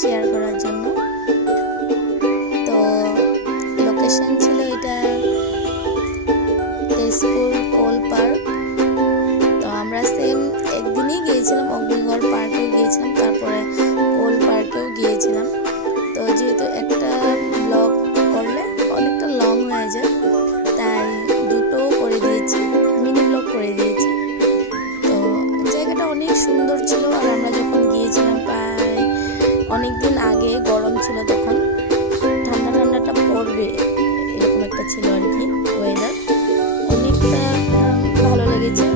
Share করার জন্য। তো লোকেশন ছিল এটা তেজপুর কোল পার্ক। তো আমরা সেম একদিনই গিয়েছিলাম, অগ্নিগড় পার্কেও গিয়েছিলাম, তারপরে কোল পার্কেও গিয়েছিলাম। তো যেহেতু একটা ব্লগ করলে অনেকটা লং হয়ে যায়, তাই দুটো করে দিয়েছি, মিনি ব্লগ করে দিয়েছি। তো জায়গাটা অনেক সুন্দর ছিল। আর আমরা যখন গিয়েছিলাম প্রায় অনেকদিন আগে, গরম ছিল তখন, ঠান্ডা ঠান্ডাটা পড়বে এরকম একটা ছিল আর কি ওয়েদার। অনেকটা ভালো লেগেছে।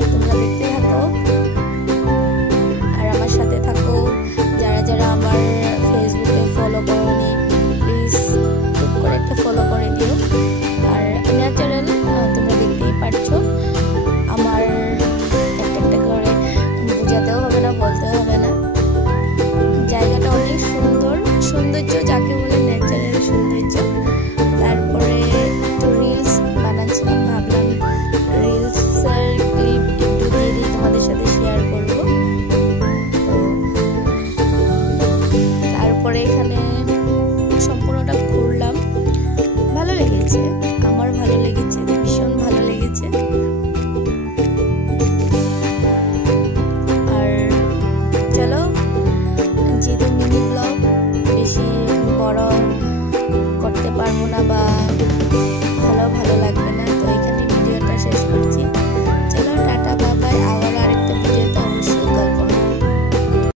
তো তোমরা দেখতে থাকো আর আমার সাথে থাকো। যারা যারা আমার ফেসবুকে ফলো করোনি, প্লিজ টুক করে একটা ফলো করে দিও। আর ন্যাচারাল তোমরা দেখতেই পারছো, আমার একটা একটা করে বোঝাতেও হবে না, বলতেও হবে না। জায়গাটা অনেক সুন্দর, সৌন্দর্য যাকে বলে ন্যাচারাল সৌন্দর্য। তারপরে একটু রিলস বানাচ্ছিলাম, ভাবলাম রিলসের ক্লিপ একটু দিয়ে দিই, তোমাদের সাথে শেয়ার করবো। তো তারপরে এখানে সম্পূর্ণটা ঘুরলাম, ভালো লেগেছে, আমার ভালো লেগেছে, ভীষণ ভালো লেগেছে। আর চলো, যেহেতু মিনি ব্লগ বেশি বড় করতে পারবো না বা